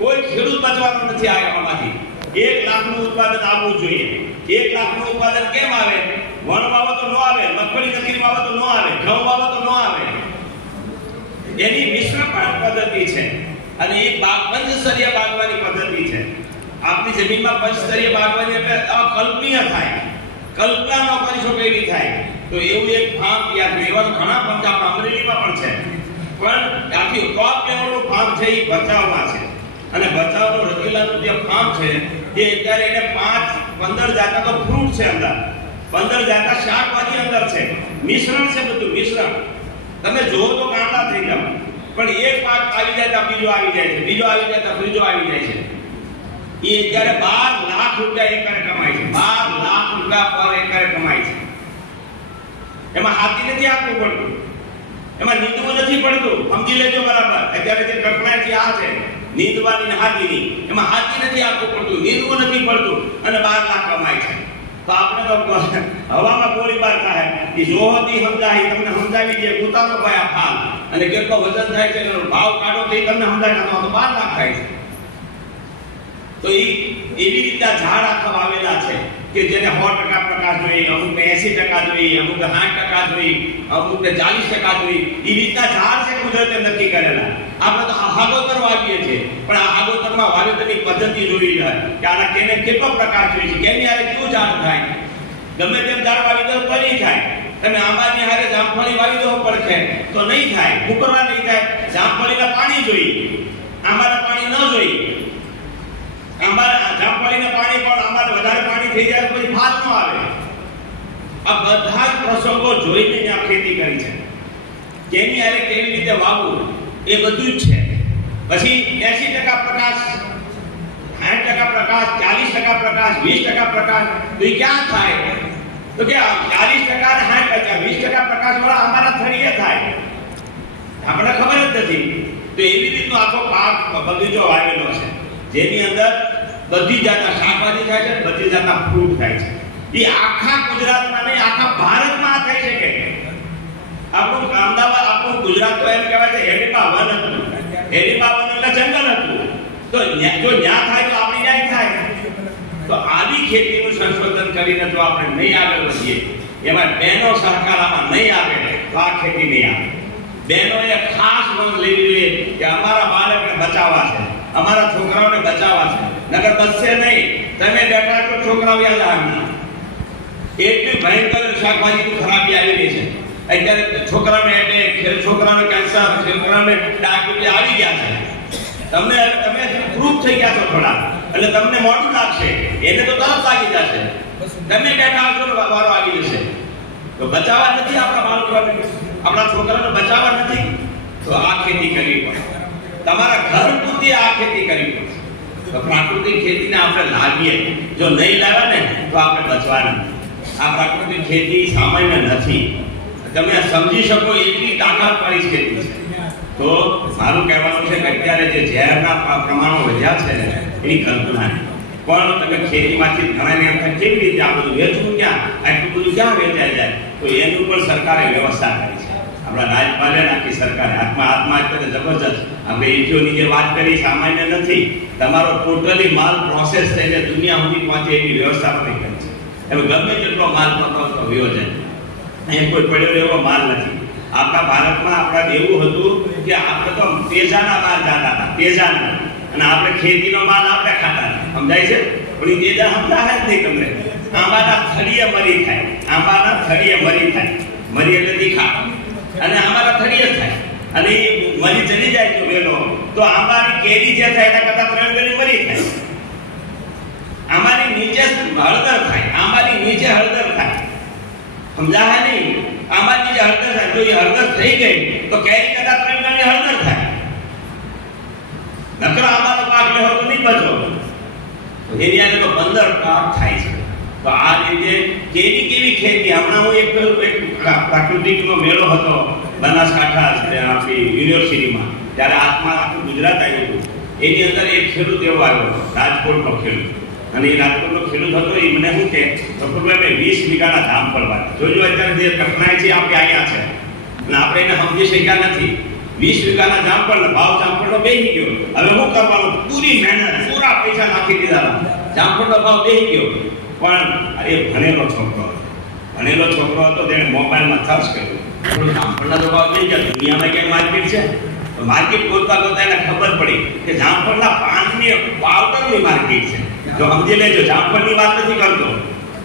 કોઈ ખેડૂત બચવાનો નથી આમાંથી. 1 લાખનું ઉત્પાદન આવવું જોઈએ. 1 લાખનું ઉત્પાદન કેમ આવે? વણ વાવો તો ન આવે, મગફળી નકરી વાવો તો ન આવે, ઘઉં વાવો તો ન આવે. એની મિશ્ર પદ્ધતિ છે અને એ પંચસ્તરીય બાગવાની પદ્ધતિ છે. આપણી જમીનમાં પંચસ્તરીય બાગવાની એટલે અકલ્પનીય થાય, કલ્પના ન કરી શકો એવી થાય. તો એવું એક ફાર્મ તૈયાર કર્યું. એવા તો ઘણા ફાર્મ આપણા અમરેલીમાં પણ છે, પણ આખી ટોપ લેવલનું ફાર્મ છે એ ભચાઉમાં છે. અને ભચાઉનું રતિલાનું જે ફાર્મ છે એ અત્યારે એને 5-15 જાતના તો ફ્રૂટ છે અંદર, 15 જાતના શાકભાજી અંદર છે, મિશ્રણ છે બધું મિશ્રણ. તમે જોવો તો કાંડા થઈ જાવ. પણ એક પાક આવી જાય તો બીજો આવી જાય છે, બીજો આવી જાય તો ત્રીજો આવી જાય છે. એ અત્યારે 12 લાખ રૂપિયા એકરે કમાય છે, 12 લાખ રૂપિયા પર એકરે કમાય છે. એમાં હાથી નથી આપવું પડતું, એમાં નીંદવું નથી પડતું. સમજી લેજો બરાબર. અત્યારે જે કલ્પના છે આ છે નીંદવાની ને હાથીની, એમાં હાથી નથી આપવું પડતું, નીંદવું નથી પડતું અને 12 લાખ કમાય છે. તો આપણે તો હવામાં ગોળીબાર થાય એ જોહતી સમજાય, તમને સમજાવી દે પોતાનો ભાઈ આ ફાલ અને કેટલો વજન થાય છે એનો ભાવ કાઢો તો તમને સમજાય તો 12 લાખ થાય છે. તો એવી રીતે ઝાડ આખા વાવેલા છે કે જેને 100% પ્રકાશ જોઈએ, અમુકને 80% જોઈએ, અમુકને 60% જોઈએ, અમુકને 40% જોઈએ. એ રીતના ઝાડ છે કુદરતે નક્કી કરેલા. આપણે તો આગોતર વાવીએ છીએ, પણ આ આગોતરમાં વાવેતરની પદ્ધતિ જોઈ જાય કે આના કેને કેટલો પ્રકાશ જોઈએ છે, કેની હારે કેવું ઝાડ થાય. ગમે તેમ ઝાડ વાવી દો તો નહીં થાય. તમે આંબાની હારે જામફળી વાવી દો પડખે તો નહીં થાય, કુકરવા નહીં થાય. જામફળીને પાણી જોઈએ, આંબાને પાણી ન જોઈએ. જામફળીને પાણી પણ આંબાને વધારે પાણી થઈ જાય તો પછી ફાલ ન આવે. આ બધા જ પ્રસંગો જોઈને આ ખેતી કરી છે. કેની હારે કેવી રીતે વાવવું એ બધું જ છે. પછી 80% પ્રકાશ, 60% પ્રકાશ, 40% પ્રકાશ, 20% પ્રકાશ. તો એ ક્યાં થાય? તો કે 40% અને 60%, 20% પ્રકાશ વાળા અમારા થળીએ થાય. આપણે ખબર જ નથી. તો એવી રીતનો આખો પાક બગીચો વાવેલો છે જેની અંદર બધી જાતના શાકભાજી થાય છે, બધી જાતના ફ્રૂટ થાય છે. એ આખા ગુજરાતમાં નહીં, આખા ભારતમાં થઈ શકે. આપણું અમદાવાદ, આપણું ગુજરાત તો એમ કહેવાય છે હેડીપા વન હતું. હેડીપા વન એટલે જંગલ હતું. તો જો ન્યા થાય તો આપણી ન્યાય થાય. તો આવી ખેતીનું સંશોધન કરીને જો આપણે નહીં આગળ વધીએ, એમાં બહેનો સહકાર આમાં નહીં આવે તો આ ખેતી નહીં આવે. બહેનોએ ખાસ નોંધ લેવી જોઈએ કે અમારા બાળકને બચાવવા છે, અમારા છોકરાઓને બચાવવા છે, નકર બચશે નહીં. તમે બેઠા છો છોકરાઓ યાદ આવે. એટલી ભયંકર શાકભાજીની ખરાબી આવી રહી છે અત્યારે. છોકરાને એટેક, છોકરાને કેન્સર, છોકરાને ડાયાબિટીસ આવી ગયા છે. તમે પ્રૂફ થઈ ગયા છો થોડા, એટલે તમને મોડું લાગશે, એને તો તરત લાગી જશે. તમે બેઠા છો વારો આવી જશે. તો બચાવવા નથી આપણા બાળકોને, આપણા છોકરાને બચાવવા નથી. તો આ ખેતી કરવી પડે. તમારા ઘર પૂરતી આ ખેતી કરવી પડે. તો પ્રાકૃતિક ખેતીને આપણે લાવીએ. જો નહીં લાવે ને તો આપણે બચવાના. આ પ્રાકૃતિક ખેતી સામાન્ય નથી. તમે સમજી શકો એટલી તાકાત વાળી ખેતી છે. તો મારું કહેવાનું છે કે અત્યારે જે ઝેરના પ્રમાણો વધ્યા છે ને એની કલ્પના નહીં. પણ તમે ખેતીમાંથી ઘણાને એમ થાય કેવી રીતે આ બધું વેચવું, ક્યાં આટલું બધું ક્યાં વેચાઈ જાય? તો એનું પણ સરકારે વ્યવસ્થા કરી છે. આપણા રાજપાલે નાખી સરકારે હાથમાં અત્યારે જબરજસ્ત. આપણે ઈટીઓની જે વાત કરી સામાન્ય નથી. તમારો ટોટલી માલ પ્રોસેસ થઈને દુનિયા સુધી પહોંચે એવી વ્યવસ્થા પણ કરી છે. હવે ગમે તેટલો માલ પકડતો વયો જાય, અહીં કોઈ પડેલો એવો માલ નથી. આપણા ભારતમાં આપણે એવું હતું કે આપણે તો તેજાના માલ જાતા હતા, તેજાના, અને આપણે ખેતીનો માલ આપણે ખાતા. સમજાય છે? પણ એ તેજા સમજાય જ નહીં તમને. આંબાના થળીએ મરી થાય, આંબાના થળીએ મરી થાય. મરી એટલે તીખા, અને આંબાના થળીએ થાય. અને એ મરી ચડી જાય તો વેલો તો આંબાની કેરી જે થાય એના કરતા 3 ગણી મરી થાય. આંબાની નીચે હળદર થાય, આંબાની નીચે હળદર થાય. સમજાય નહીં? આંબાની જે હળદર થાય, જો એ હળદર થઈ ગઈ તો કેરી કરતા 3 ગણી હળદર થાય. નકર આંબાનો પાક લેવો તો નહીં બચો. એની આજે તો 15 પાક થાય છે. તો આ રીતે કેવી ખેતી. હમણાં હું એક પ્રાકૃતિકનો મેળો હતો બનાસકાંઠા આપણી યુનિવર્સિટીમાં, ત્યારે આખું ગુજરાત આવ્યું હતું. એની અંદર એક ખેડૂત એવો આવ્યો, રાજકોટનો ખેડૂત. અને એ રાજકોટનો ખેડૂત હતો. એ મને શું કે ડૉક્ટર મેં 20 વીઘાના જામફળ વાવ્યા. જોજો અત્યારે જે કઠણાઈ છે આપણે અહીંયા છે અને આપણે એને સમજી શક્યા નથી. 20 વીઘાના જામફળનો ભાવ જામફળનો બેસી ગયો. હવે શું કરવાનું? પૂરી મહેનત, પૂરા પૈસા નાખી દીધા, જામફળનો ભાવ બેસી ગયો. પણ અરે ભણેલો છોકરો હતો, તેણે મોબાઈલમાં સર્ચ કર્યું, જામફળના તો ભાવ બેસી ગયા, દુનિયામાં ક્યાંય માર્કેટ છે? તો માર્કેટ ગોતતા એને ખબર પડી કે જામફળના પાનની પાવડરની માર્કેટ છે. જો સમજી લેજો, જામફળની વાત નથી કરતો,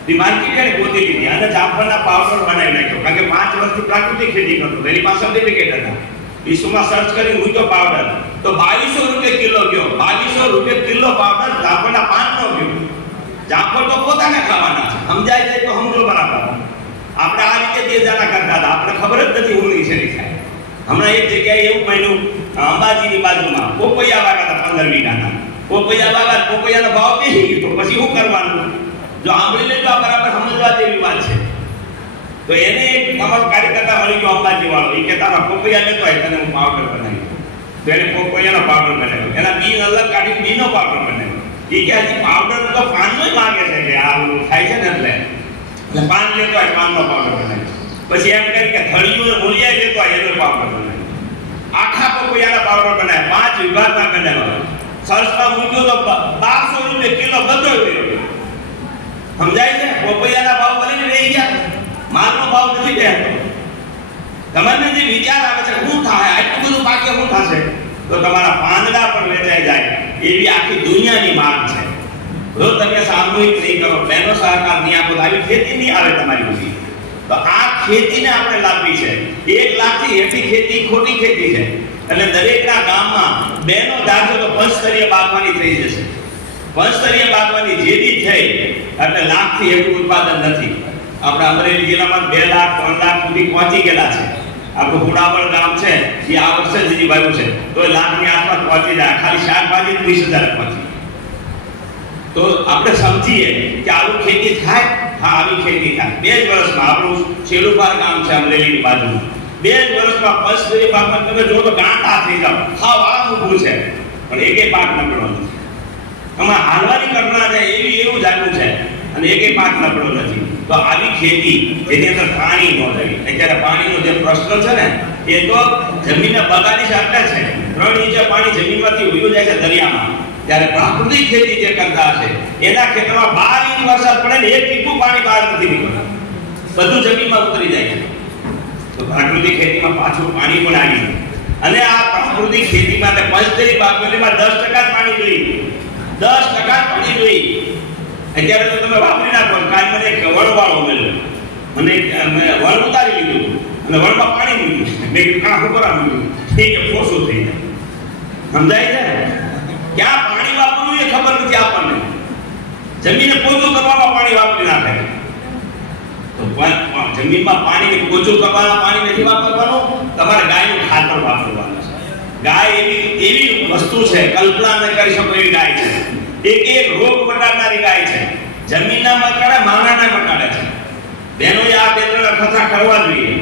એ માર્કેટ એને ગોતી લીધી અને જામફળના પાવડર બનાવી નાખ્યો. કારણ કે 5 વર્ષથી પ્રાકૃતિક ખેતી કરતો, એની પાસે સર્ટિફિકેટ હતા. વિશ્વમાં સર્ચ કરી મૂક્યો પાવડર, તો 2200 રૂપિયા કિલો ગયો. 2200 રૂપિયા કિલો પાવડર જામફળના પાનનો ગયો. જામફળ તો પોતાને ખાવાના છે, સમજાય છે તો સમજો બરાબર. આપણે આ રીતે તે જાના કરતા હતા, આપણે ખબર જ નથી ઊંઘની શેરી થાય. હમણાં એક જગ્યાએ એવું બન્યું, અંબાજીની બાજુમાં પોપૈયા વાવ્યા હતા 15 વીઘાના. પોપૈયાનો ભાવ બેસી ગયો, પછી શું કરવાનું? જો આંબળી લેજો, આ બરાબર સમજવા જેવી વાત છે. તો એને એક અમારો કાર્યકર્તા મળી ગયો અંબાજી વાળો, એ કે તારા પોપૈયા લેતો હોય, તને હું પાવડર બનાવી. તો એને પોપૈયાનો પાવડર બનાવ્યો, એના બી અલગ કાઢી બીનો પાવડર બનાવ્યો. એ કે હજી પાવડર તો પાનનો જ માગે છે કે આ થાય છે ને, એટલે પાન લેતો હોય, પાનનો પાવડર બનાવ્યો. પછી એમ કરી કે થળીઓ મૂળિયા લેતો હોય, એનો પાવડર બનાવ્યો. આખા પોપૈયાના પાવડર બનાવ્યા, 5 વિભાગમાં બનાવ્યા. સરસમાં મૂક્યો તો 1200 રૂપિયા કિલો બધો ગયો. સમજાય છે? પોપૈયાના ભાવ બનીને રહી ગયા, માલનો ભાવ નથી બેસતો. તમને જે વિચાર આવે છે શું થાય, આટલું બધું પાકે શું થશે, તો તમારા પાંદડા પણ વેચાઈ જાય એવી આખી દુનિયાની માંગ છે. જો તમે સામૂહિક નહીં કરો, બહેનો સહકાર નહીં આપો, તો આવી ખેતી નહીં આવે તમારી બધી. તો આ ખેતીને આપણે લાવવી છે. 1 લાખથી હેઠી ખેતી ખોટી ખેતી છે. એટલે દરેકના ગામમાં બહેનો ધારજો તો પંચસ્તરીય બાગવાની થઈ જશે. પંચસ્તરીય બાગવાની જેવી થઈ એટલે લાખથી હેઠું ઉત્પાદન નથી. આપણા અમરેલી જિલ્લામાં 2 લાખ 3 લાખ સુધી પહોંચી ગયેલા છે. આપણું હુડાવળ ગામ છે, એ આ વર્ષે જ વાવ્યું છે, તો લાખની આસપાસ પહોંચી જાય. ખાલી શાકભાજી 20,000 પહોંચી. તો આપણે સમજીએ કે આવું ખેતી થાય. હા, આવી ખેતી થાય. 2 જ વર્ષમાં આપણું છેલુપાર ગામ છે અમરેલીની બાજુમાં, 2 જ વર્ષમાં પંચસ્તરીય બાગમાં તમે જો તો ગાંઠા થઈ જાવ. હાવ આ ઊભું છે, પણ એકેય પાક નબળો નથી. આમાં હાલવાની કલ્પના છે એવું જાણવું છે, અને એકેય પાક નબળો નથી. તો આવી ખેતી જેની અંદર પાણી ન રહે, અત્યારે પાણીનો જે પ્રશ્ન છે ને, એ તો જમીનને બગાડી શકે છે. 3 ઇંચ પાણી જમીનમાંથી ઉડી જાય છે દરિયામાં. ત્યારે પ્રાકૃતિક ખેતી જે કરતા છે એના ખેતરમાં 12 ઇંચ વરસાદ પડે ને 1 ટીપું પાણી બહાર નથી નીકળતું, બધું જમીનમાં ઉતરી જાય છે. તો પ્રાકૃતિક ખેતીમાં પાછું પાણી પણ આવી જાય. અને આ પ્રાકૃતિક ખેતી માટે પંચસ્તરીય બાગવાનીમાં 10% પાણી જોઈએ, 10% પાણી જોઈએ. અત્યારે તો તમે વાપરી નાખો. કાલ મને એક વણવાળો મળ્યો, મને વણ ઉતારી લીધું અને વણમાં પાણી મૂક્યું. મેં કાંખ ઉપર મૂક્યું, ઠીક છે, ફોસું થઈ જાય. સમજાય છે? ક્યાં પાણી વાપરવું એ ખબર નથી આપણને. જમીને પોચું કરવામાં પાણી વાપરી નાખે. તો જમીનમાં પાણી પોચું કરવાના પાણી નથી વાપરવાનું, તમારે ગાયનું ખાતર વાપરવાનું છે. ગાય એવી વસ્તુ છે, કલ્પના ન કરી શકો એવી ગાય છે. એક રોગ મટાડનારી ગાય છે. જમીનના મટાડે, માનવના મટાડે છે. બેનોએ આ 2-3 ખર્ચા કરવા જોઈએ.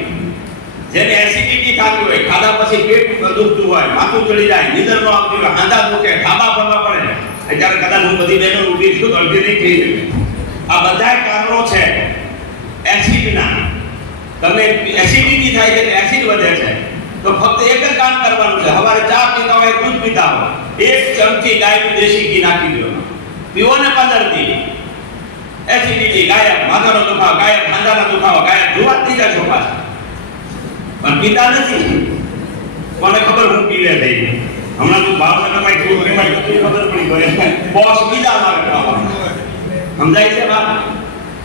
જેને એસિડિટી થતી હોય, ખાધા પછી પેટ દુખતું હોય, માથું ચડી જાય, નીંદર ન આવતી હોય, હાંધા દુખે, ધાબા ફરવા પડે. અત્યારે કદાચ હું બધી બહેનો ઊભી છું તો અડધી નહીં થઈ શકે. આ બધા કારણો છે એસિડના. તમને એસિડિટી થાય છે, એસિડ વધે છે. તો ફક્ત એક જ કામ કરવાનું છે. સવારે ચા પીતા હોય, દૂધ પીતા હોય, 1 ચમચી ગાયનું દેશી ઘી નાખી દો, પીવો ને 15 દી. એસિડિટી ગાયબ, માથાનો દુખાવો ગાયબ, ખાંદાના દુખાવો ગાયબ, જોવા થઈ જાય છોકરા. પણ પીતા નથી. કોને ખબર હું પીવે થઈ ગઈ. હમણાં તું ભાવનગરમાં ફૂડ પીવાય તો ખબર પડી ગઈ, બોસ બીજા મારે ખાવા. સમજાય છે વાત?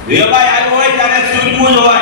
વેપાર આવ્યો હોય ત્યારે સૂરજમું જ હોય.